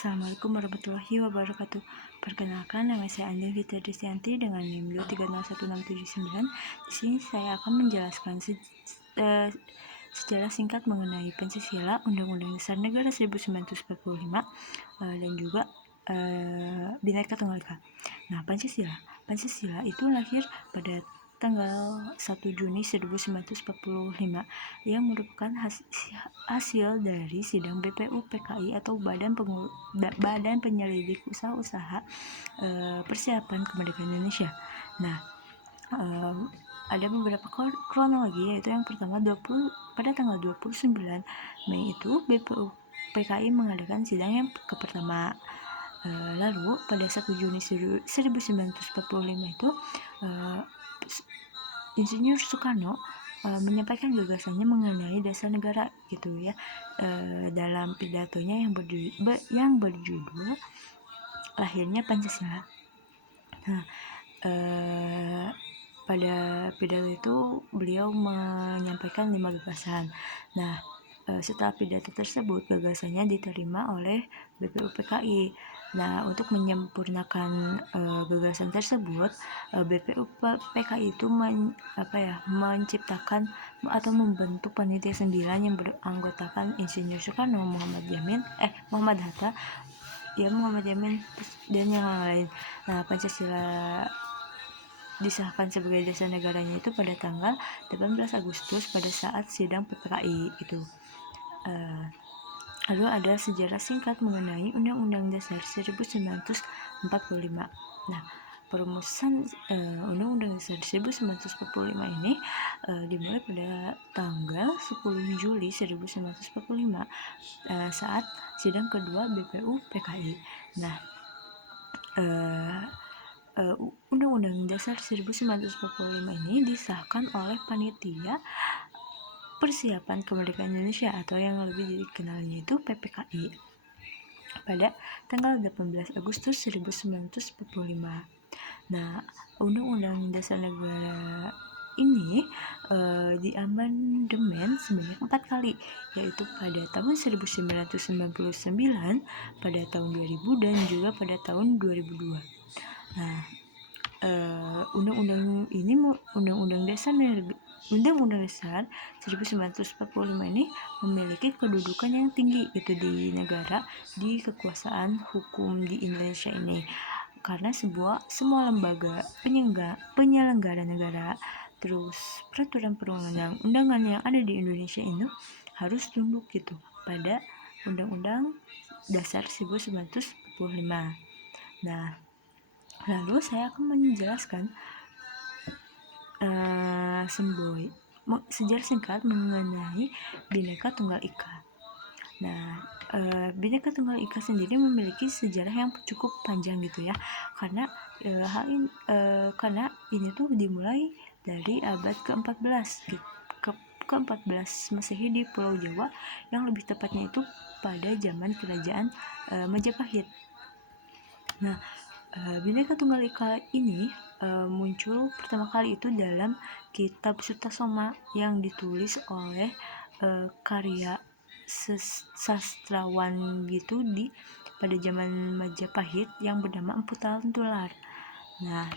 Assalamualaikum warahmatullahi wabarakatuh. Perkenalkan, nama saya Andin Fitri Risyanti dengan NIM 2301679. Di sini saya akan menjelaskan sejarah singkat mengenai Pancasila, Undang-Undang Dasar Negara 1945, dan juga Bhinneka Tunggal Ika. Nah, Pancasila itu lahir pada tanggal 1 Juni 1945 yang merupakan hasil dari sidang BPU PKI atau Badan Penyelidik Usaha-usaha Persiapan Kemerdekaan Indonesia. Nah, ada beberapa kronologi, yaitu yang pertama pada tanggal 29 Mei itu BPU PKI mengadakan sidang yang pertama. Lalu pada 1 Juni 1945 itu Insinyur Soekarno menyampaikan gagasannya mengenai dasar negara gitu ya, dalam pidatonya yang berjudul lahirnya Pancasila. Nah, pada pidato itu beliau menyampaikan 5 gagasan. Nah, setelah pidato tersebut, gagasannya diterima oleh BPU PKI. Nah, untuk menyempurnakan gagasan tersebut, BPU PKI itu menciptakan atau membentuk panitia 9 yang beranggotakan Insinyur Soekarno, Muhammad Hatta, Muhammad Yamin, dan yang lain. Nah, Pancasila disahkan sebagai dasar negaranya itu pada tanggal 18 Agustus pada saat sidang PPKI itu. Lalu ada sejarah singkat mengenai Undang-Undang Dasar 1945. Nah, perumusan Undang-Undang Dasar 1945 ini dimulai pada tanggal 10 Juli 1945 saat sidang kedua BPU PKI. Nah, Undang-Undang Dasar 1945 ini disahkan oleh Panitia Persiapan Kemerdekaan Indonesia atau yang lebih dikenalnya itu PPKI pada tanggal 18 Agustus 1945. Nah, Undang-Undang Dasar Negara ini diamandemen sebanyak 4 kali, yaitu pada tahun 1999, pada tahun 2000, dan juga pada tahun 2002. Nah, Undang-Undang Dasar 1945 ini memiliki kedudukan yang tinggi itu di negara, di kekuasaan hukum di Indonesia ini, karena semua lembaga penyelenggara negara, terus peraturan perundang-undangan yang ada di Indonesia ini harus tunduk gitu pada Undang-Undang Dasar 1945. Nah, lalu saya akan menjelaskan sejarah singkat mengenai Bhinneka Tunggal Ika. Nah, Bhinneka Tunggal Ika sendiri memiliki sejarah yang cukup panjang gitu ya, karena ini tuh dimulai dari abad ke-14 ke-14 Masehi di Pulau Jawa, yang lebih tepatnya itu pada zaman Kerajaan Majapahit. Nah, Bhinneka Tunggal Ika ini muncul pertama kali itu dalam kitab Sutasoma yang ditulis oleh karya sastrawan gitu pada zaman Majapahit yang bernama Empu Talentular. Nah,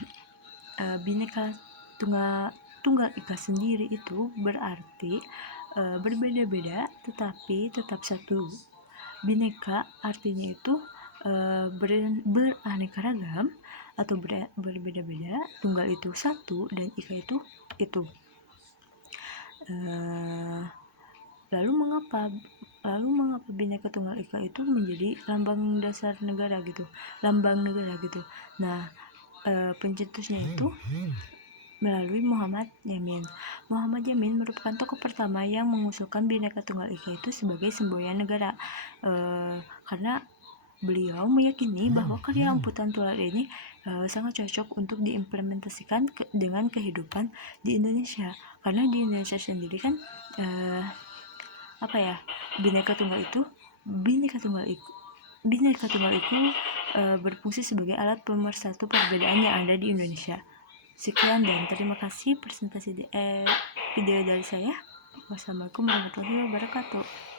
Bhinneka Tunggal Ika sendiri itu berarti berbeda-beda tetapi tetap satu. Bhinneka artinya itu beraneka ragam atau berbeda-beda, tunggal itu satu, dan ika itu. Lalu mengapa Bhinneka Tunggal Ika itu menjadi lambang negara gitu. Nah, pencetusnya itu melalui Muhammad Yamin. Muhammad Yamin merupakan tokoh pertama yang mengusulkan Bhinneka Tunggal Ika itu sebagai semboyan negara, karena beliau meyakini bahwa karya Empu Talentular ini sangat cocok untuk diimplementasikan dengan kehidupan di Indonesia, karena di Indonesia sendiri kan Bhinneka Tunggal Ika berfungsi sebagai alat pemersatu perbedaan yang ada di Indonesia. Sekian dan terima kasih presentasi video dari saya. Wassalamualaikum warahmatullahi wabarakatuh.